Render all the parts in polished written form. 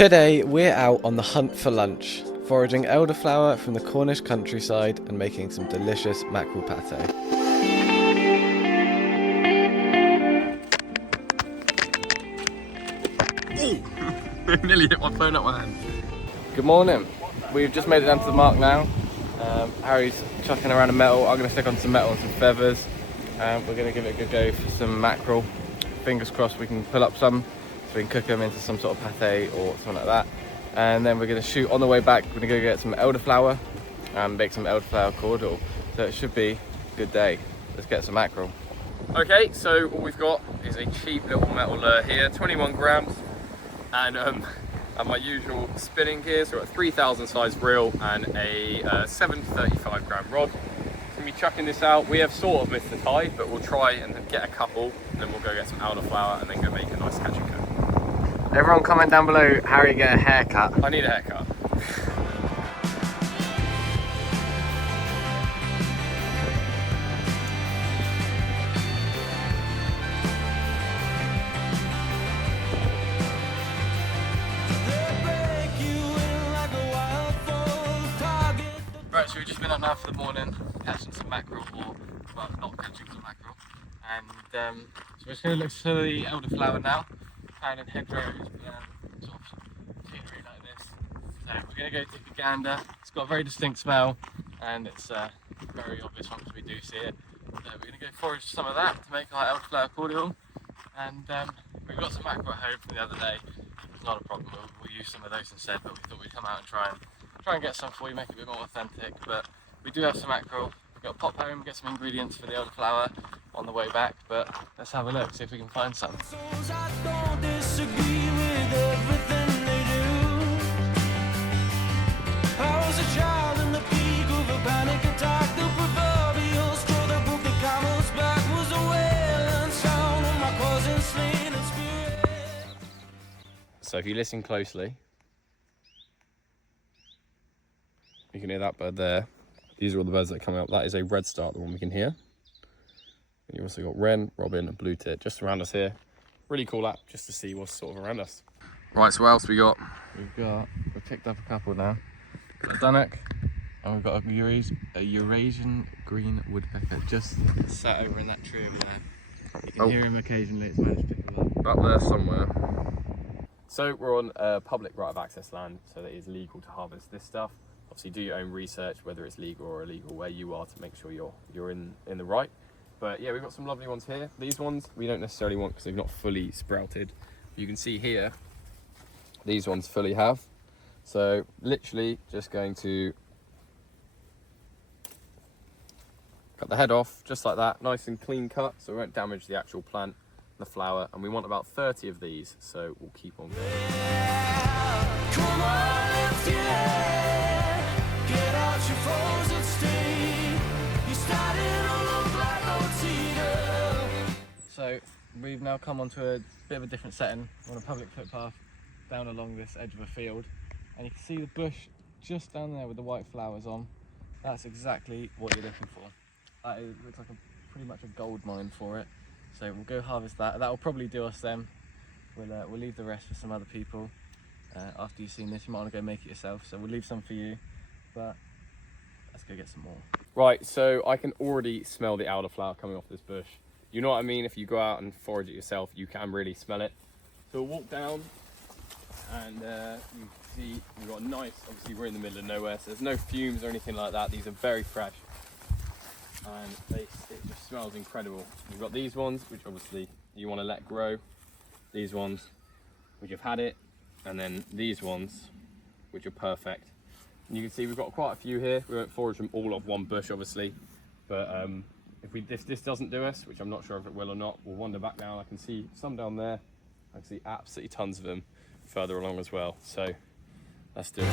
Today we're out on the hunt for lunch, foraging elderflower from the Cornish countryside and making some delicious mackerel pâté. Nearly hit my phone up my hand. Good morning. We've just made it down to the mark now. Harry's chucking around a metal. I'm going to stick on some metal and some feathers. We're going to give it a good go for some mackerel. Fingers crossed we can pull up some so we can cook them into some sort of pâté or something like that. And then we're going to shoot on the way back. We're going to go get some elderflower and make some elderflower cordial. So it should be a good day. Let's get some mackerel. Okay, so all we've got is a cheap little metal lure here, 21 grams. And my usual spinning gears, we're at 3000 size reel and a 735 gram rod. So we're chucking this out. We have sort of missed the tide, but we'll try and get a couple, and then we'll go get some elderflower and then go make a nice catch and cook. Everyone comment down below, Harry get a haircut. I need a haircut. Right, so we've just been up now for the morning, catching some mackerel, or well, not catching some mackerel. And so we're just going to look for the elderflower now, found in hedgerows, sort of scenery like this. So we're going to go take a gander. It's got a very distinct smell, and it's very obvious once we do see it. So we're going to go forage some of that to make our elderflower cordial. And we've got some mackerel at home from the other day. It's not a problem, we'll use some of those instead, but we thought we'd come out and try and get some for you, make it a bit more authentic. But we do have some mackerel. We've got to pop home, get some ingredients for the elderflower on the way back, but let's have a look, see if we can find some. So if you listen closely, you can hear that bird there. These are all the birds that are coming up. That is a red start, the one we can hear. And you've also got wren, robin and blue tit just around us here. Really cool app just to see what's sort of around us. Right, so what else we got? We've picked up a couple now. We've got a dunnock, and we've got a Eurasian green woodpecker just sat over in that tree over there. You can hear him occasionally, it's managed to pick him up. Up there somewhere. So we're on public right of access land, so that it is legal to harvest this stuff. Obviously do your own research, whether it's legal or illegal where you are, to make sure you're in the right. But yeah, we've got some lovely ones here. These ones we don't necessarily want because they've not fully sprouted. You can see here, these ones fully have. So literally just going to cut the head off just like that, nice and clean cut, so we won't damage the actual plant, the flower. And we want about 30 of these, so we'll keep on going. Come on, let's get out your frozen state. You started to look like old cedar. So we've now come onto a bit of a different setting on a public footpath down along this edge of a field, and you can see the bush just down there with the white flowers on. That's exactly what you're looking for. That looks like pretty much a gold mine for it. So we'll go harvest that. That will probably do us then. We'll leave the rest for some other people. After you've seen this, you might want to go make it yourself, so we'll leave some for you, but let's go get some more. Right, so I can already smell the elderflower coming off this bush. You know what I mean? If you go out and forage it yourself, you can really smell it. So we'll walk down, and you can see we've got a nice, obviously we're in the middle of nowhere, so there's no fumes or anything like that. These are very fresh, and it just smells incredible. We've got these ones, which obviously you want to let grow. These ones, which have had it. And then these ones, which are perfect. And you can see we've got quite a few here. We won't forage them all off one bush, obviously. But if this doesn't do us, which I'm not sure if it will or not, we'll wander back down. I can see some down there. I can see absolutely tons of them further along as well. So let's do it.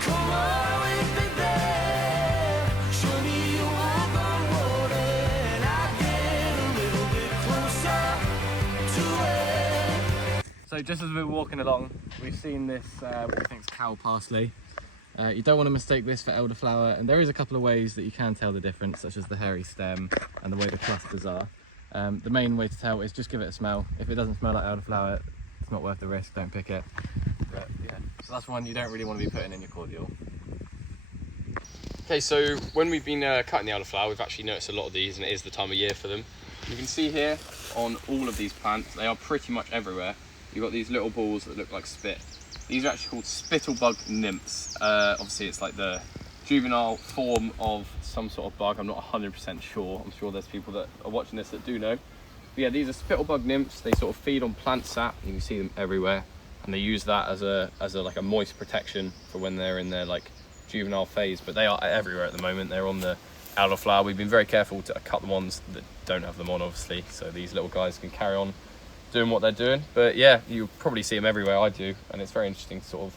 Come on, we've been there. Show me your walk on water, and I get a little bit closer to it. So just as we're walking along, we've seen this, what we think is cow parsley. You don't want to mistake this for elderflower, and there is a couple of ways that you can tell the difference, such as the hairy stem and the way the clusters are. The main way to tell is just give it a smell. If it doesn't smell like elderflower, It's not worth the risk, don't pick it. But yeah, so that's one you don't really want to be putting in your cordial. Okay, so when we've been cutting the elderflower, we've actually noticed a lot of these, and it is the time of year for them. You can see here on all of these plants, they are pretty much everywhere. You've got these little balls that look like spit. These are actually called spittlebug nymphs. Obviously it's like the juvenile form of some sort of bug. I'm not 100% sure. I'm sure there's people that are watching this that do know. But yeah, these are spittlebug nymphs. They sort of feed on plant sap. You can see them everywhere. And they use that as a like a moist protection for when they're in their like juvenile phase. But they are everywhere at the moment. They're on the elderflower. We've been very careful to cut the ones that don't have them on, obviously. So these little guys can carry on doing what they're doing. But yeah, you probably see them everywhere. I do. And it's very interesting to sort of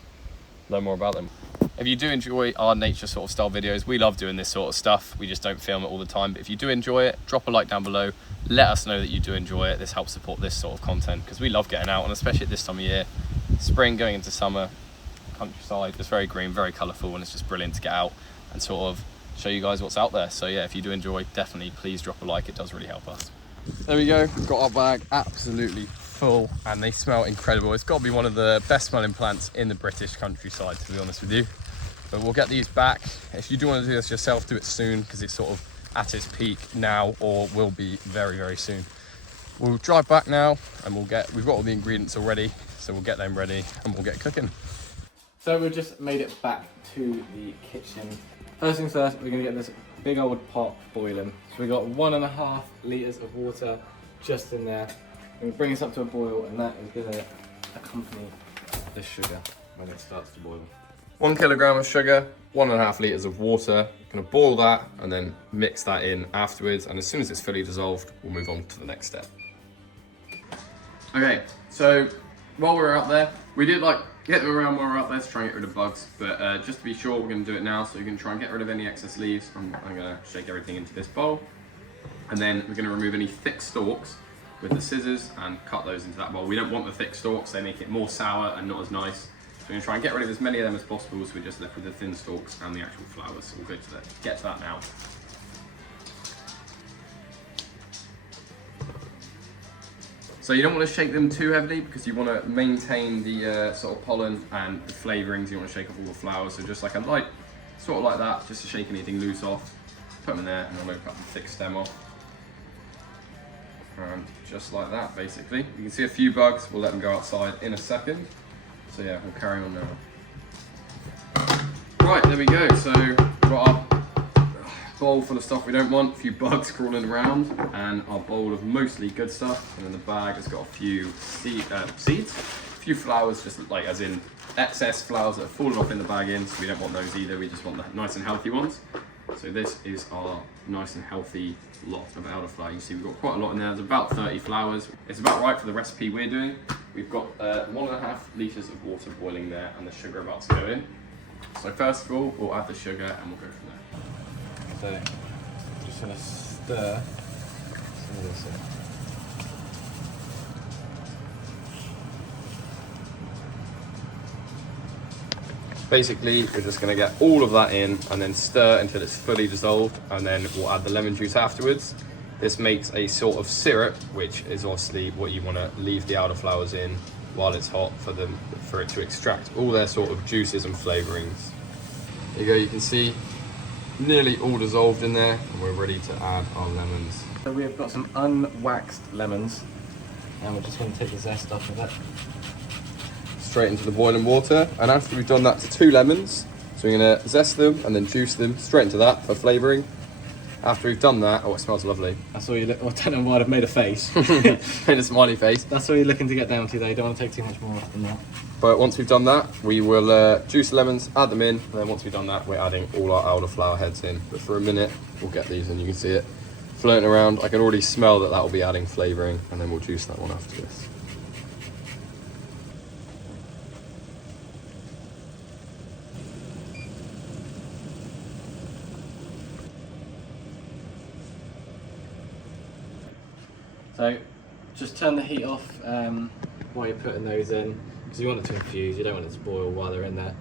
learn more about them. If you do enjoy our nature sort of style videos, we love doing this sort of stuff. We just don't film it all the time. But if you do enjoy it, drop a like down below. Let us know that you do enjoy it. This helps support this sort of content because we love getting out, and especially at this time of year, spring going into summer, countryside, it's very green, very colourful, and it's just brilliant to get out and sort of show you guys what's out there. So yeah, if you do enjoy, definitely please drop a like. It does really help us. There we go. We've got our bag absolutely full, and they smell incredible. It's got to be one of the best smelling plants in the British countryside, to be honest with you. But we'll get these back. If you do want to do this yourself, do it soon because it's sort of at its peak now, or will be very, very soon. We'll drive back now, and we've got all the ingredients already, so we'll get them ready and we'll get cooking. So we've just made it back to the kitchen. First things first, we're gonna get this big old pot boiling. So we've got 1.5 litres of water just in there. We're gonna bring this up to a boil, and that is gonna accompany the sugar when it starts to boil. 1 kilogram of sugar, 1.5 litres of water. Gonna boil that and then mix that in afterwards. And as soon as it's fully dissolved, we'll move on to the next step. Okay, so while we were out there, we did like get them around while we were out there to try and get rid of bugs. But just to be sure, we're gonna do it now. So we're gonna try and get rid of any excess leaves. I'm gonna shake everything into this bowl. And then we're gonna remove any thick stalks with the scissors and cut those into that bowl. We don't want the thick stalks, they make it more sour and not as nice. So we're going to try and get rid of as many of them as possible, so we're just left with the thin stalks and the actual flowers. So we'll get to that now. So you don't want to shake them too heavily because you want to maintain the sort of pollen and the flavourings. You want to shake off all the flowers, so just like a light, sort of like that, just to shake anything loose off. Put them in there and then we'll cut the thick stem off. And just like that, basically. You can see a few bugs, we'll let them go outside in a second. So yeah, we'll carry on now. Right, there we go. So we've got our bowl full of stuff we don't want, a few bugs crawling around, and our bowl of mostly good stuff. And then the bag has got a few seeds, a few flowers, just like as in excess flowers that have fallen off in the bag in, so we don't want those either. We just want the nice and healthy ones. So this is our nice and healthy lot of elderflower. You see we've got quite a lot in there. There's about 30 flowers. It's about right for the recipe we're doing. We've got 1.5 litres of water boiling there and the sugar about to go in. So first of all, we'll add the sugar and we'll go from there. So just gonna stir some of this in. Basically, we're just going to get all of that in and then stir until it's fully dissolved, and then we'll add the lemon juice afterwards. This makes a sort of syrup, which is obviously what you want to leave the elderflowers in while it's hot for it to extract all their sort of juices and flavourings. There you go, you can see nearly all dissolved in there, and we're ready to add our lemons. So we've got some unwaxed lemons, and we're just going to take the zest off of it. Straight into the boiling water, and after we've done that to 2 lemons, so we're going to zest them and then juice them straight into that for flavouring. After we've done that, oh, it smells lovely. That's all you look. I don't know why I've made a face. Made a smiley face. That's all you're looking to get down to, though. You don't want to take too much more than that. But once we've done that, we will juice the lemons, add them in, and then once we've done that, we're adding all our elderflower heads in. But for a minute, we'll get these, and you can see it floating around. I can already smell that will be adding flavouring, and then we'll juice that one after this. So just turn the heat off while you're putting those in, because you want it to infuse, you don't want it to boil while they're in there.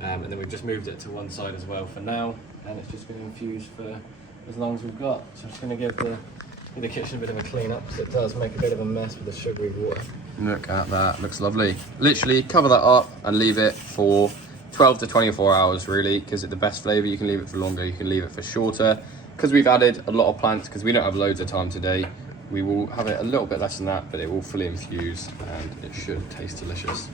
And then we've just moved it to one side as well for now, and it's just going to infuse for as long as we've got. So I'm just going to give the kitchen a bit of a clean up, because it does make a bit of a mess with the sugary water. Look at that, looks lovely. Literally cover that up and leave it for 12 to 24 hours really, because it's the best flavour. You can leave it for longer, you can leave it for shorter. Because we've added a lot of plants, because we don't have loads of time today, we will have it a little bit less than that, but it will fully infuse and it should taste delicious.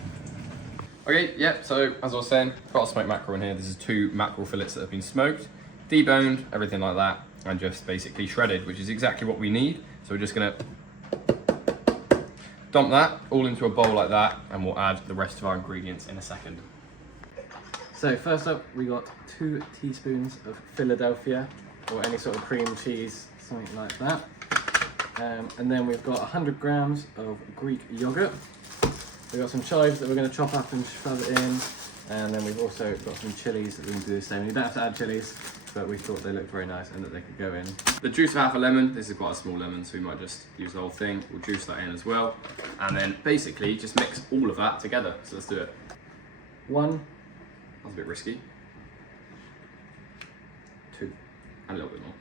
Okay, yeah, so as I was saying, got a smoked mackerel in here. This is 2 mackerel fillets that have been smoked, deboned, everything like that, and just basically shredded, which is exactly what we need. So we're just gonna dump that all into a bowl like that, and we'll add the rest of our ingredients in a second. So first up, we got 2 teaspoons of Philadelphia, or any sort of cream cheese, something like that. And then we've got 100 grams of Greek yogurt. We've got some chives that we're going to chop up and shove it in. And then we've also got some chilies that we can do the same. You don't have to add chilies, but we thought they looked very nice and that they could go in. The juice of half a lemon, this is quite a small lemon, so we might just use the whole thing. We'll juice that in as well. And then basically just mix all of that together. So let's do it. 1. That's a bit risky. 2. And a little bit more.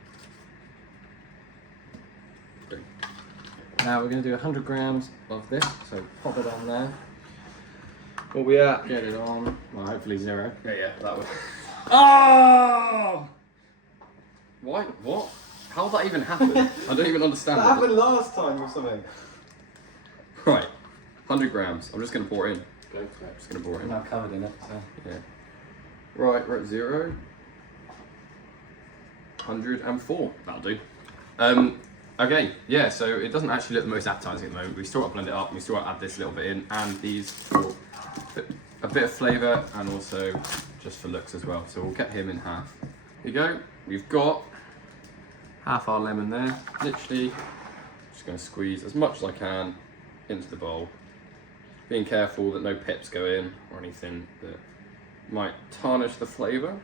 3. Now we're going to do 100 grams of this, so pop it on there. What we at? Get it on, well hopefully 0. Yeah, that way. Oh! Why? What? How did that even happen? I don't even understand. That happened last time or something. Right, 100 grams. I'm just going to pour it in. Go for it. Just going to pour it I'm in. now covered in it, so. Yeah. Right, we're at 0. 104. That'll do. Okay, yeah, so it doesn't actually look the most appetizing at the moment. We still got to blend it up, and we still got to add this little bit in, and these for a bit of flavour, and also just for looks as well. So we'll get him in half. Here you go. We've got half our lemon there. Literally, just going to squeeze as much as I can into the bowl. Being careful that no pips go in or anything that might tarnish the flavour.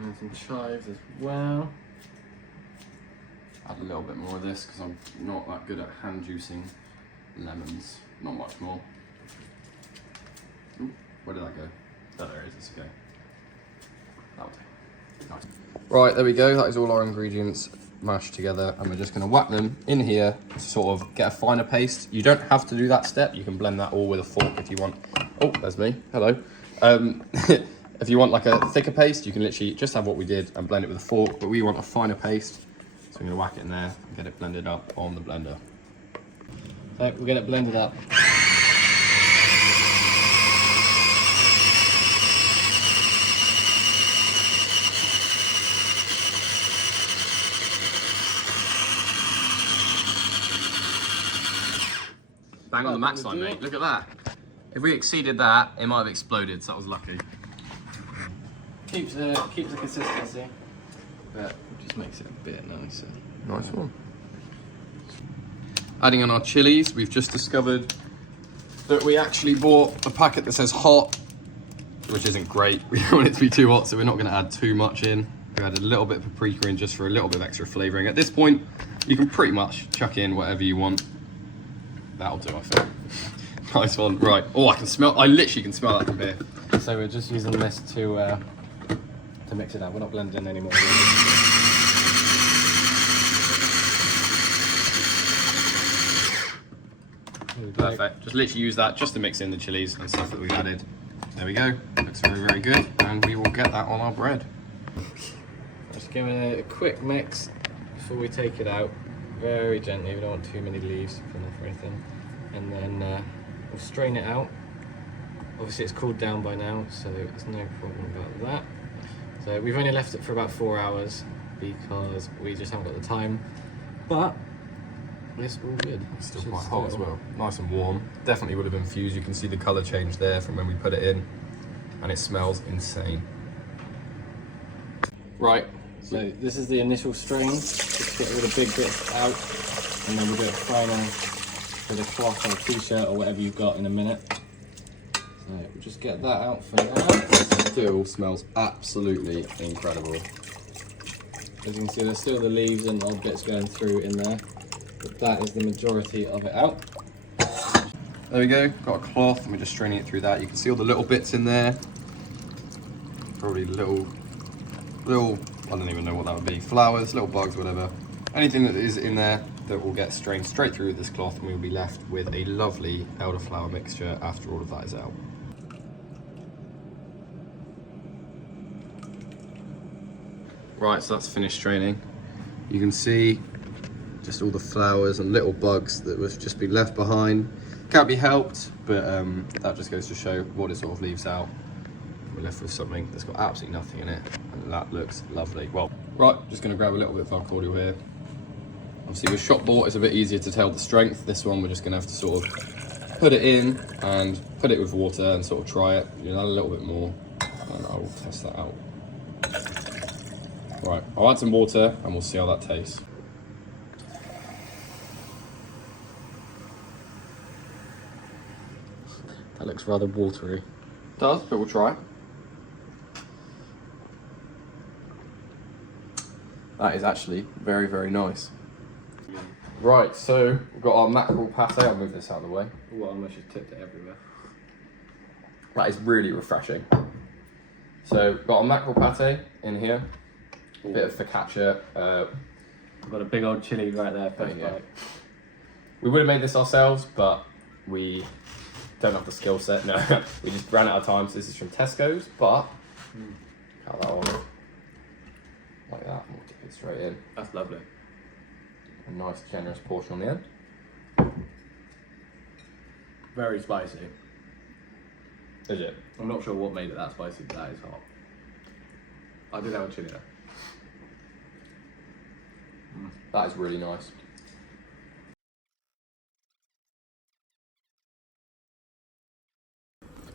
And some chives as well. Add a little bit more of this because I'm not that good at hand juicing lemons. Not much more. Ooh, where did that go? Oh, there it is. It's okay. That'll do. Nice. Right, there we go. That is all our ingredients mashed together, and we're just going to whack them in here to sort of get a finer paste. You don't have to do that step. You can blend that all with a fork if you want. Oh, there's me. Hello. If you want like a thicker paste, you can literally just have what we did and blend it with a fork, but we want a finer paste. So I'm going to whack it in there and get it blended up on the blender. So we'll get it blended up. Bang on the max line, mate. Look at that. If we exceeded that, it might have exploded, so that was lucky. Keeps the consistency, but just makes it a bit nicer. Nice one. Adding on our chilies, we've just discovered that we actually bought a packet that says hot, which isn't great. We don't want it to be too hot, so we're not going to add too much in. We added a little bit of paprika in just for a little bit of extra flavouring. At this point, you can pretty much chuck in whatever you want. That'll do, I think. Nice one. Right. Oh, I literally can smell that from here. So we're just using this to mix it up. We're not blending anymore. Perfect. Just literally use that just to mix in the chilies and stuff that we've added. There we go. Looks very, very good. And we will get that on our bread. Just give it a quick mix before we take it out. Very gently. We don't want too many leaves to come off or anything. And then we'll strain it out. Obviously it's cooled down by now, so there's no problem about that. So we've only left it for about 4 hours because we just haven't got the time. But it's all good. It's still quite hot as well. Nice and warm. Definitely would have infused. You can see the colour change there from when we put it in. And it smells insane. Right. So this is the initial strain. Just get all the big bits out, and then we'll do it final with a cloth or a t-shirt or whatever you've got in a minute. So we'll just get that out for now. Still smells absolutely incredible. As you can see, there's still the leaves and odd bits going through in there, but that is the majority of it out. There we go. Got a cloth and we're just straining it through that. You can see all the little bits in there. Probably little, I don't even know what that would be. Flowers, little bugs, whatever. Anything that is in there, that will get strained straight through this cloth, and we will be left with a lovely elderflower mixture after all of that is out. Right, so that's finished straining. You can see just all the flowers and little bugs that have just been left behind. Can't be helped, but that just goes to show what it sort of leaves out. We're left with something that's got absolutely nothing in it, and that looks lovely. Well, right, just gonna grab a little bit of our cordial here. Obviously with shop bought, it's a bit easier to tell the strength. This one, we're just gonna have to sort of put it in and put it with water and sort of try it. You know, a little bit more, and I will test that out. Right, I'll add some water and we'll see how that tastes. That looks rather watery. It does, but we'll try. That is actually very, very nice. Right, so we've got our mackerel pate. I'll move this out of the way. Oh, I almost just tipped it everywhere. That is really refreshing. So we've got our mackerel pate in here. A bit of focaccia. We've got a big old chili right there, first bite. We would have made this ourselves, but we don't have the skill set. No, we just ran out of time. So this is from Tesco's, but cut that off like that, and we'll dip it straight in. That's lovely. A nice generous portion on the end. Very spicy. Is it? I'm not sure what made it that spicy, but that is hot. I did have a chili though. That is really nice.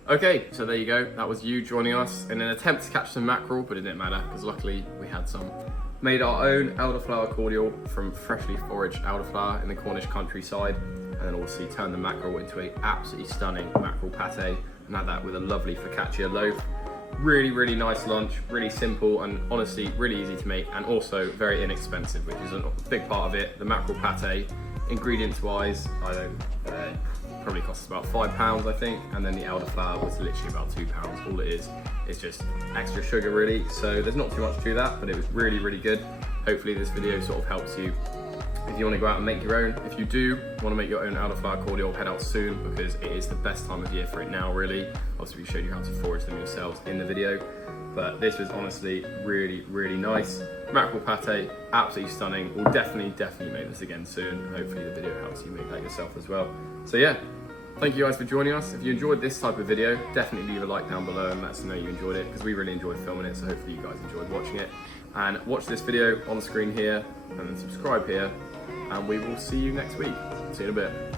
Okay, so there you go. That was you joining us in an attempt to catch some mackerel, but it didn't matter because luckily we had some. Made our own elderflower cordial from freshly foraged elderflower in the Cornish countryside, and then obviously turned the mackerel into an absolutely stunning mackerel pate, and had that with a lovely focaccia loaf. Really, really nice lunch, really simple and honestly really easy to make, and also very inexpensive, which is a big part of it. The mackerel pate, ingredients wise, I don't probably costs about £5 I think, and then the elderflower was literally about £2. All it is just extra sugar really, so there's not too much to that, but it was really, really good. Hopefully this video sort of helps you if you want to go out and make your own. If you do want to make your own elderflower cordial, head out soon because it is the best time of year for it now really. Obviously we showed you how to forage them yourselves in the video, but this was honestly really, really nice. Mackerel pate, absolutely stunning. We'll definitely make this again soon. Hopefully the video helps you make that yourself as well. So yeah, thank you guys for joining us. If you enjoyed this type of video, definitely leave a like down below and let us know you enjoyed it, because we really enjoyed filming it, so hopefully you guys enjoyed watching it. And watch this video on the screen here, and then subscribe here, and we will see you next week. See you in a bit.